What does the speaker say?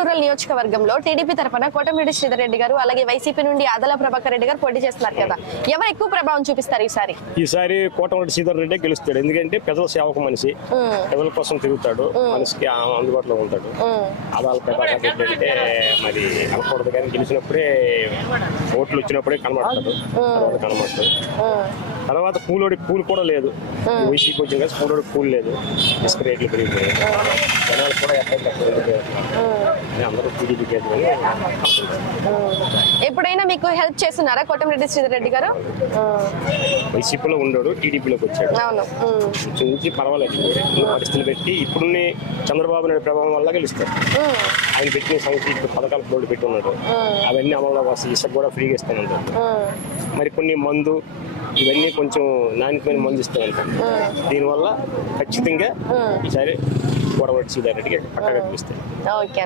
Rural నియోజకవర్గంలో TDP తరఫున కోటమిరెడ్డి శ్రీధర్ రెడ్డి గారు అలాగే వైసీపీ నుండి ఆదల ప్రభాకర్ రెడ్డి గారు పోటీ చేస్తున్నారు కదా. ఎవరు ఎక్కువ ప్రభావం చూపిస్తారు ఈసారి? ఈసారి కోటమిరెడ్డి శ్రీధర్ రెడ్డి గెలుస్తాడు. ఎందుకంటే ప్రజల సేవక మనిషి. ప్రజల కోసం తిరుగుతాడు. మనిషికి అందుబాటులో ఉంటాడు. ఆదాల ప్రభాకర్ రెడ్డి అంటే మరి అనకూడదు కానీ గెలిచినప్పుడే ఓట్లు వచ్చినప్పుడే కనబడతాడు. కనబడతాడు. తర్వాత కూలోడి కూలి కూడా లేదు. వైసీపీ వచ్చింది కదా కూలోడి కూలి లేదు. ఇసుక రేట్లు పెరిగిపోయాయి. జనాలు కూడా ఎక్కడ కానీ ఎప్పుడైనా మీకు హెల్ప్ చేస్తున్నారా కోటమిరెడ్డి శ్రీధర్ రెడ్డి గారు వైసీపీలో ఉన్నాడు టీడీపీలోకి వచ్చాడు. అవును. నుంచి పర్వాలేదు పరిస్థితులు పెట్టి ఇప్పుడున్న చంద్రబాబు నాయుడు ప్రభావం వల్ల గెలుస్తారు. ఆయన పెట్టిన సంగతి పథకాలు బోర్డు పెట్టి ఉన్నాడు అవన్నీ అమల్లో వస్తాయి ఇసుక కూడా ఫ్రీగా ఇస్తానంటారు ఉమ్. మరి కొన్ని మందు ఇవన్నీ కొంచెం నాణ్యమైన మందు ఇస్తానంటారు దీనివల్ల ఖచ్చితంగా ఈసారి గొడవ సీతారెడ్డికి పక్కగా గెలుస్తారు ఓకే